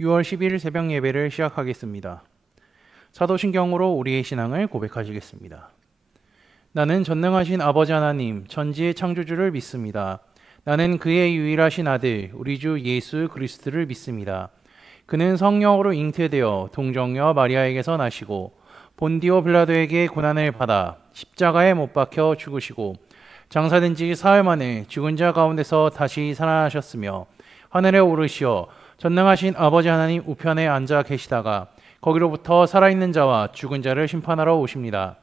6월 10일 새벽 예배를 시작하겠습니다. 사도신경으로 우리의 신앙을 고백하시겠습니다. 나는 전능하신 아버지 하나님, 천지의 창조주를 믿습니다. 나는 그의 유일하신 아들, 우리 주 예수 그리스도를 믿습니다. 그는 성령으로 잉태되어 동정녀 마리아에게서 나시고 본디오 빌라도에게 고난을 받아 십자가에 못 박혀 죽으시고 장사된 지 사흘 만에 죽은 자 가운데서 다시 살아나셨으며 하늘에 오르시어 전능하신 아버지 하나님 우편에 앉아 계시다가 거기로부터 살아있는 자와 죽은 자를 심판하러 오십니다.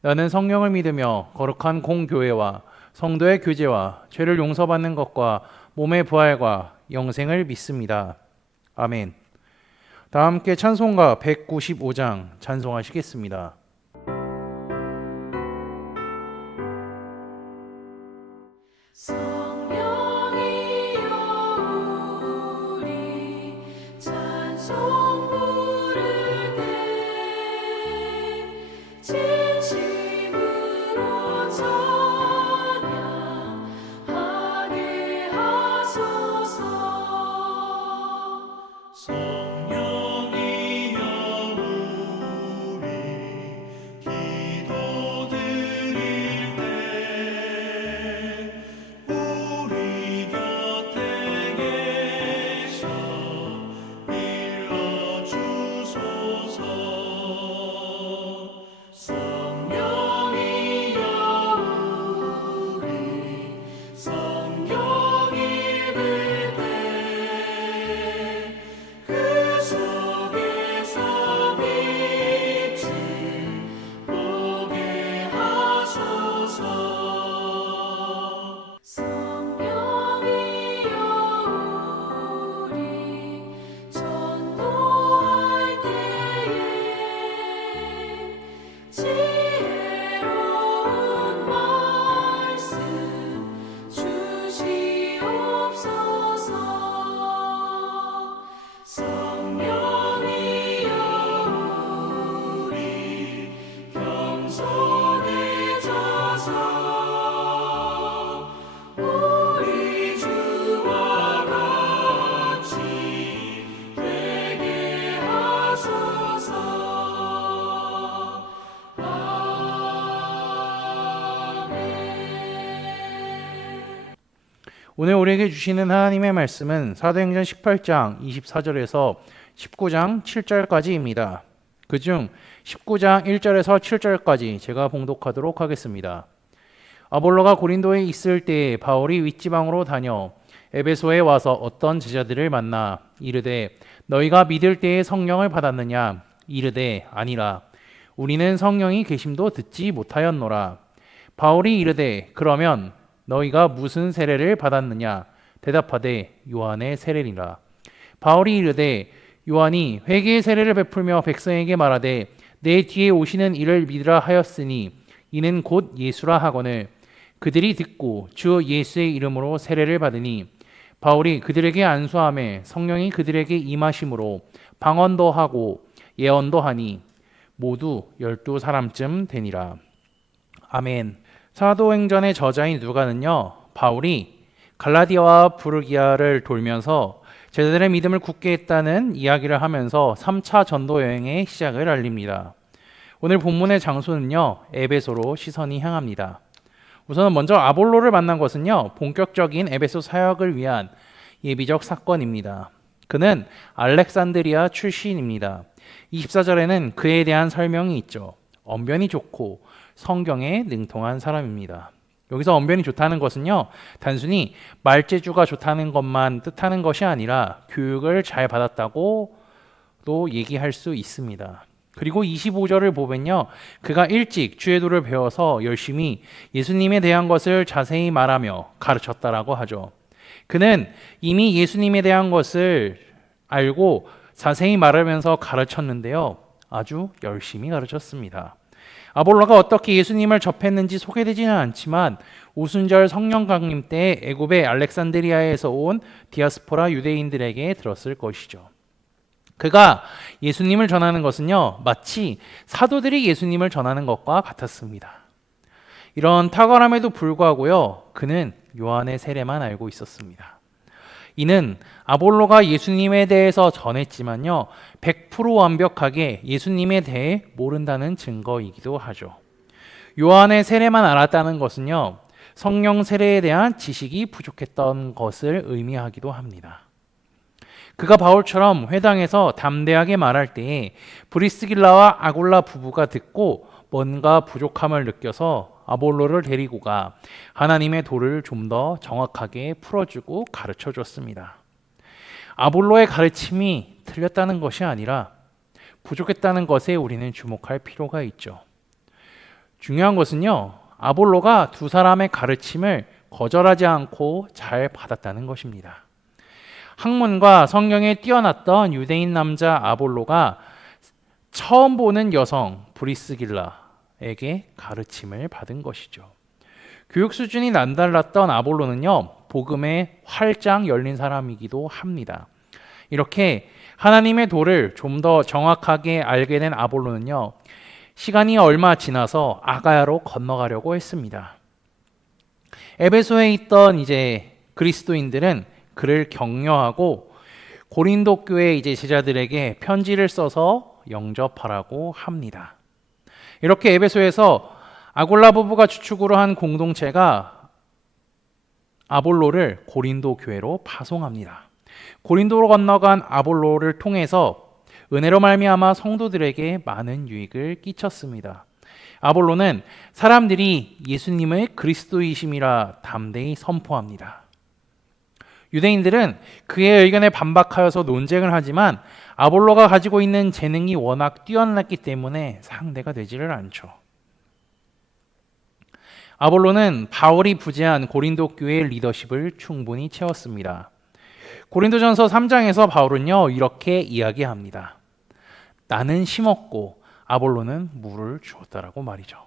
나는 성령을 믿으며 거룩한 공교회와 성도의 교제와 죄를 용서받는 것과 몸의 부활과 영생을 믿습니다. 아멘. 다 함께 찬송가 195장 찬송하시겠습니다. 오늘 우리에게 주시는 하나님의 말씀은 사도행전 18장 24절에서 19장 7절까지입니다. 그중 19장 1절에서 7절까지 제가 봉독하도록 하겠습니다. 아볼로가 고린도에 있을 때에 바울이 윗지방으로 다녀 에베소에 와서 어떤 제자들을 만나 이르되 너희가 믿을 때에 성령을 받았느냐? 이르되 아니라 우리는 성령이 계심도 듣지 못하였노라. 바울이 이르되 그러면 너희가 무슨 세례를 받았느냐? 대답하되 요한의 세례니라. 바울이 이르되 요한이 회개의 세례를 베풀며 백성에게 말하되 내 뒤에 오시는 이를 믿으라 하였으니 이는 곧 예수라 하거늘 그들이 듣고 주 예수의 이름으로 세례를 받으니 바울이 그들에게 안수하매 성령이 그들에게 임하심으로 방언도 하고 예언도 하니 모두 12사람쯤 되니라. 아멘. 사도행전의 저자인 누가는요, 바울이 갈라디아와 부르기아를 돌면서 제자들의 믿음을 굳게 했다는 이야기를 하면서 3차 전도 여행의 시작을 알립니다. 오늘 본문의 장소는요, 에베소로 시선이 향합니다. 우선 먼저 아볼로를 만난 것은요, 본격적인 에베소 사역을 위한 예비적 사건입니다. 그는 알렉산드리아 출신입니다. 24절에는 그에 대한 설명이 있죠. 언변이 좋고 성경에 능통한 사람입니다. 여기서 언변이 좋다는 것은요, 단순히 말재주가 좋다는 것만 뜻하는 것이 아니라 교육을 잘 받았다고 또 얘기할 수 있습니다. 그리고 25절을 보면요, 그가 일찍 주의 도를 배워서 열심히 예수님에 대한 것을 자세히 말하며 가르쳤다라고 하죠. 그는 이미 예수님에 대한 것을 알고 자세히 말하면서 가르쳤는데요, 아주 열심히 가르쳤습니다. 아볼로가 어떻게 예수님을 접했는지 소개되지는 않지만 오순절 성령 강림 때 애굽의 알렉산드리아에서 온 디아스포라 유대인들에게 들었을 것이죠. 그가 예수님을 전하는 것은요, 마치 사도들이 예수님을 전하는 것과 같았습니다. 이런 탁월함에도 불구하고요, 그는 요한의 세례만 알고 있었습니다. 이는 아볼로가 예수님에 대해서 전했지만요, 100% 완벽하게 예수님에 대해 모른다는 증거이기도 하죠. 요한의 세례만 알았다는 것은요, 성령 세례에 대한 지식이 부족했던 것을 의미하기도 합니다. 그가 바울처럼 회당에서 담대하게 말할 때에 브리스길라와 아굴라 부부가 듣고 뭔가 부족함을 느껴서 아볼로를 데리고 가 하나님의 도를 좀 더 정확하게 풀어주고 가르쳐 줬습니다. 아볼로의 가르침이 틀렸다는 것이 아니라 부족했다는 것에 우리는 주목할 필요가 있죠. 중요한 것은요, 아볼로가 두 사람의 가르침을 거절하지 않고 잘 받았다는 것입니다. 학문과 성경에 뛰어났던 유대인 남자 아볼로가 처음 보는 여성 브리스길라에게 가르침을 받은 것이죠. 교육 수준이 남달랐던 아볼로는요, 복음에 활짝 열린 사람이기도 합니다. 이렇게 하나님의 도를 좀 더 정확하게 알게 된 아볼로는요, 시간이 얼마 지나서 아가야로 건너가려고 했습니다. 에베소에 있던 이제 그리스도인들은 그를 격려하고 고린도 교회 이제 제자들에게 편지를 써서 영접하라고 합니다. 이렇게 에베소에서 아골라 부부가 주축으로 한 공동체가 아볼로를 고린도 교회로 파송합니다. 고린도로 건너간 아볼로를 통해서 은혜로 말미암아 성도들에게 많은 유익을 끼쳤습니다. 아볼로는 사람들이 예수님의 그리스도이심이라 담대히 선포합니다. 유대인들은 그의 의견에 반박하여서 논쟁을 하지만 아볼로가 가지고 있는 재능이 워낙 뛰어났기 때문에 상대가 되지를 않죠. 아볼로는 바울이 부재한 고린도 교회의 리더십을 충분히 채웠습니다. 고린도전서 3장에서 바울은요, 이렇게 이야기합니다. 나는 심었고 아볼로는 물을 주었다라고 말이죠.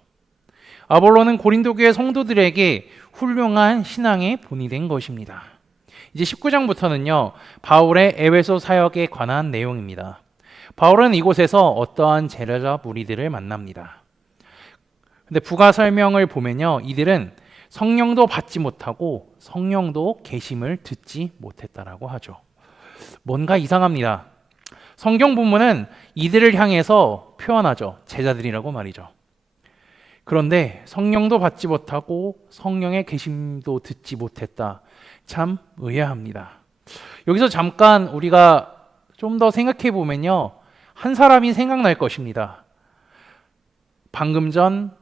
아볼로는 고린도 교회 성도들에게 훌륭한 신앙의 본이 된 것입니다. 이제 19장부터는요, 바울의 에베소 사역에 관한 내용입니다. 바울은 이곳에서 어떠한 제자 무리들을 만납니다. 근데 부가 설명을 보면요, 이들은 성령도 받지 못하고 성령도 계심을 듣지 못했다라고 하죠. 뭔가 이상합니다. 성경 본문은 이들을 향해서 표현하죠. 제자들이라고 말이죠. 그런데 성령도 받지 못하고 성령의 계심도 듣지 못했다. 참 의아합니다. 여기서 잠깐 우리가 좀 더 생각해 보면요, 한 사람이 생각날 것입니다. 방금 전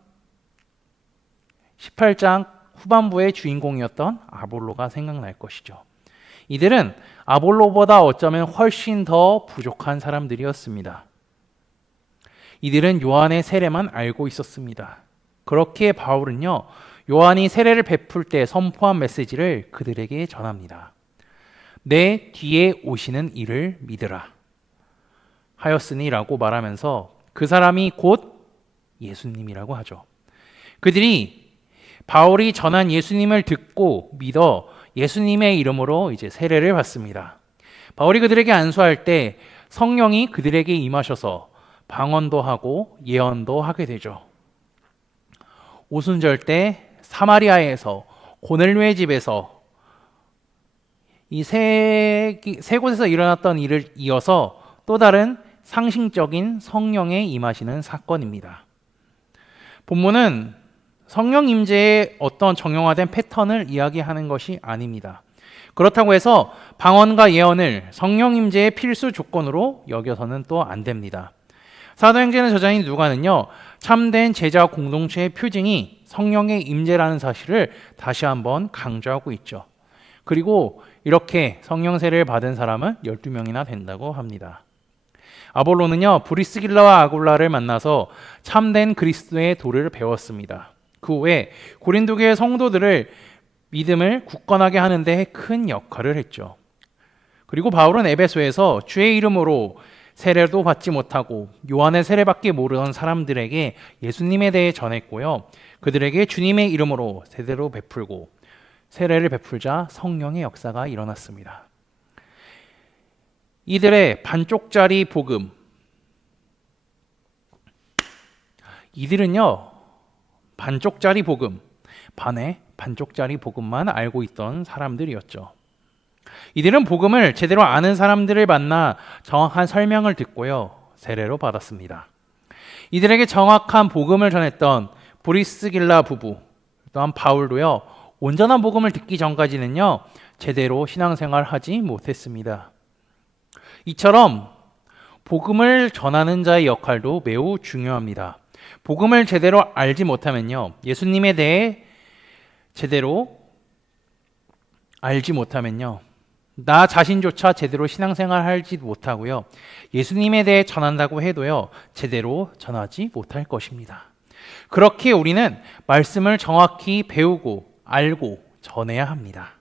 18장 후반부의 주인공이었던 아볼로가 생각날 것이죠. 이들은 아볼로보다 어쩌면 훨씬 더 부족한 사람들이었습니다. 이들은 요한의 세례만 알고 있었습니다. 그렇기에 바울은요, 요한이 세례를 베풀 때 선포한 메시지를 그들에게 전합니다. 내 뒤에 오시는 이를 믿으라 하였으니라고 말하면서 그 사람이 곧 예수님이라고 하죠. 그들이 바울이 전한 예수님을 듣고 믿어 예수님의 이름으로 이제 세례를 받습니다. 바울이 그들에게 안수할 때 성령이 그들에게 임하셔서 방언도 하고 예언도 하게 되죠. 오순절 때 사마리아에서 고넬료의 집에서 이 세 곳에서 일어났던 일을 이어서 또 다른 상징적인 성령의 임하시는 사건입니다. 본문은 성령 임재의 어떤 정형화된 패턴을 이야기하는 것이 아닙니다. 그렇다고 해서 방언과 예언을 성령 임재의 필수 조건으로 여겨서는 또 안 됩니다. 사도행전의 저자인 누가는요, 참된 제자 공동체의 표징이 성령의 임재라는 사실을 다시 한번 강조하고 있죠. 그리고 이렇게 성령 세례를 받은 사람은 12명이나 된다고 합니다. 아볼로는요, 브리스길라와 아굴라를 만나서 참된 그리스도의 도를 배웠습니다. 그 후에 고린도 교회 성도들을 믿음을 굳건하게 하는 데 큰 역할을 했죠. 그리고 바울은 에베소에서 주의 이름으로 세례도 받지 못하고 요한의 세례밖에 모르던 사람들에게 예수님에 대해 전했고요. 그들에게 주님의 이름으로 세례로 베풀고 세례를 베풀자 성령의 역사가 일어났습니다. 이들의 반쪽짜리 복음, 이들은요, 반쪽짜리 복음, 반쪽짜리 복음만 알고 있던 사람들이었죠. 이들은 복음을 제대로 아는 사람들을 만나 정확한 설명을 듣고요, 세례로 받았습니다. 이들에게 정확한 복음을 전했던 브리스길라 부부 또한 바울도요, 온전한 복음을 듣기 전까지는요 제대로 신앙생활 하지 못했습니다. 이처럼 복음을 전하는 자의 역할도 매우 중요합니다. 복음을 제대로 알지 못하면요, 예수님에 대해 제대로 알지 못하면요, 나 자신조차 제대로 신앙생활 하지 못하고요, 예수님에 대해 전한다고 해도요 제대로 전하지 못할 것입니다. 그렇게 우리는 말씀을 정확히 배우고 알고 전해야 합니다.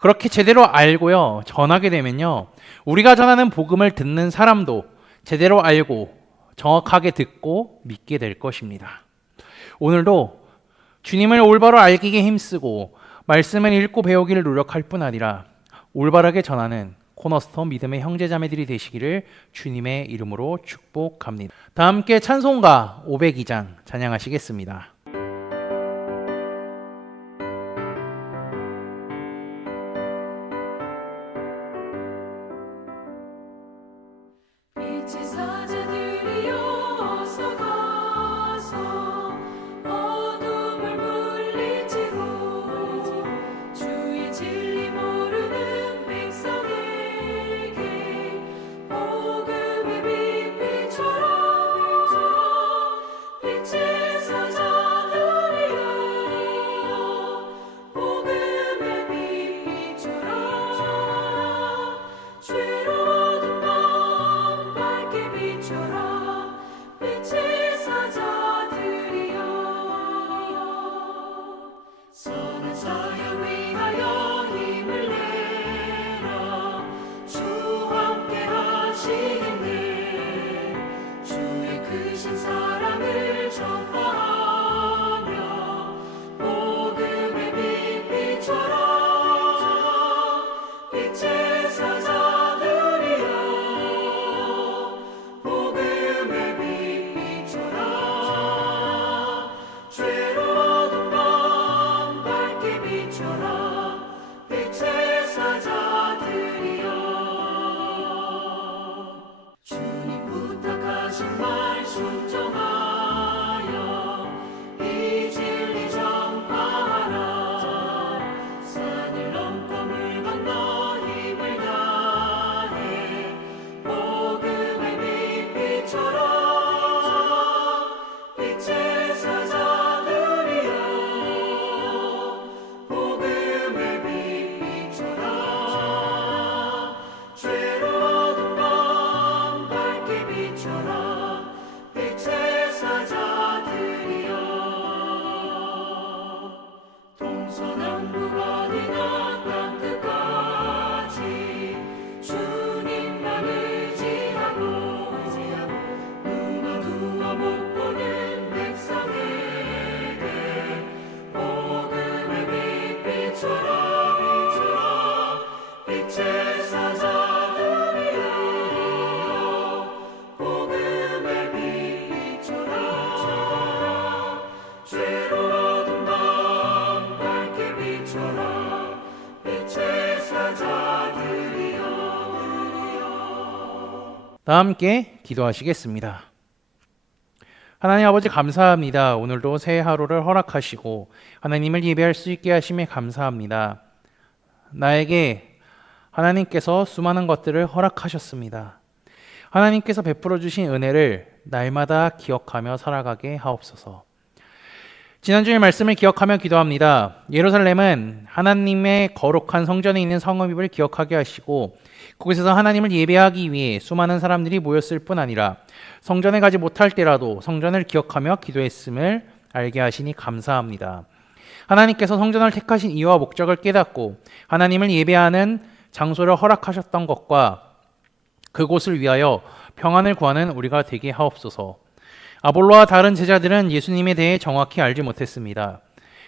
그렇게 제대로 알고요 전하게 되면요, 우리가 전하는 복음을 듣는 사람도 제대로 알고 정확하게 듣고 믿게 될 것입니다. 오늘도 주님을 올바로 알기에 힘쓰고 말씀을 읽고 배우기를 노력할 뿐 아니라 올바르게 전하는 코너스톤 믿음의 형제자매들이 되시기를 주님의 이름으로 축복합니다. 다 함께 찬송가 502장 찬양하시겠습니다. 빛의 사자들이여 어서 가서 어둠을 물리치고 주의 진리 모르는 백성에게 복음의 빛비춰라. 빛의 사자들이여 복음의 빛비춰라. 죄로운 밤 밝게 비춰라. 빛의 사자들이여 선한 사역 위하여 힘을 내라. 주와 함께 하시겠네. 주의 크신 사랑을 전파하며 복음의 빛 비춰라. 빛의 사자들이여 복음의 빛 비춰라. 죄로운 밤 밝게 비춰라. 빛의 사자들이여 주님 부탁하신 말 순종하여 이 진리 전파하라. 산을 넘고 물 건너 힘을 다해 복음의 빛 비춰라. 빛의 사자들이여 복음의 빛 비춰라. 죄로운 밤 밝게 비춰라. 빛의 사자들이여 동서남북 어디나 땅끝까지 주님만 의지하고 눈 어두워 못 보는 백성에게 복음의 빛 비춰라. 빛의 사자들이여 복음의 빛 비춰라. 죄로운 밤 밝게 비춰라. 빛의 사자들이여 다 함께 기도하시겠습니다. 하나님 아버지 감사합니다. 오늘도 새 하루를 허락하시고 하나님을 예배할 수 있게 하심에 감사합니다. 나에게 하나님께서 수많은 것들을 허락하셨습니다. 하나님께서 베풀어 주신 은혜를 날마다 기억하며 살아가게 하옵소서. 지난주의 말씀을 기억하며 기도합니다. 예루살렘은 하나님의 거룩한 성전에 있는 성읍임을 기억하게 하시고 그곳에서 하나님을 예배하기 위해 수많은 사람들이 모였을 뿐 아니라 성전에 가지 못할 때라도 성전을 기억하며 기도했음을 알게 하시니 감사합니다. 하나님께서 성전을 택하신 이유와 목적을 깨닫고 하나님을 예배하는 장소를 허락하셨던 것과 그곳을 위하여 평안을 구하는 우리가 되게 하옵소서. 아볼로와 다른 제자들은 예수님에 대해 정확히 알지 못했습니다.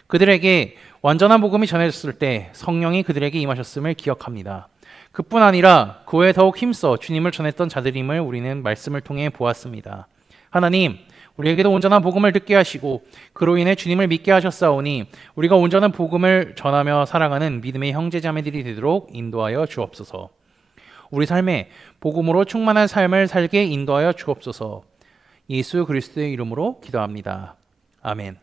그들에게 완전한 복음이 전해졌을 때 성령이 그들에게 임하셨음을 기억합니다. 그뿐 아니라 그 후에 더욱 힘써 주님을 전했던 자들임을 우리는 말씀을 통해 보았습니다. 하나님, 우리에게도 온전한 복음을 듣게 하시고 그로 인해 주님을 믿게 하셨사오니 우리가 온전한 복음을 전하며 살아가는 믿음의 형제자매들이 되도록 인도하여 주옵소서. 우리 삶에 복음으로 충만한 삶을 살게 인도하여 주옵소서. 예수 그리스도의 이름으로 기도합니다. 아멘.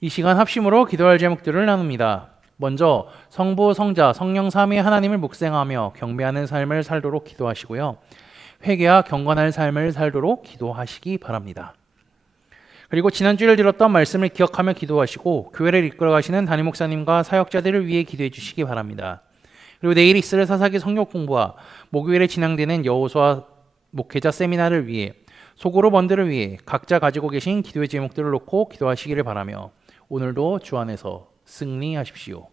이 시간 합심으로 기도할 제목들을 나눕니다. 먼저 성부, 성자, 성령 삼위 하나님을 묵상하며 경배하는 삶을 살도록 기도하시고요. 회개와 경건한 삶을 살도록 기도하시기 바랍니다. 그리고 지난주를 들었던 말씀을 기억하며 기도하시고 교회를 이끌어 가시는 담임 목사님과 사역자들을 위해 기도해 주시기 바랍니다. 그리고 내일 있을 사사기 성경 공부와 목요일에 진행되는 여호수아 목회자 세미나를 위해 소그룹 원들을 위해 각자 가지고 계신 기도의 제목들을 놓고 기도하시기를 바라며 오늘도 주 안에서 승리하십시오.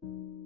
빛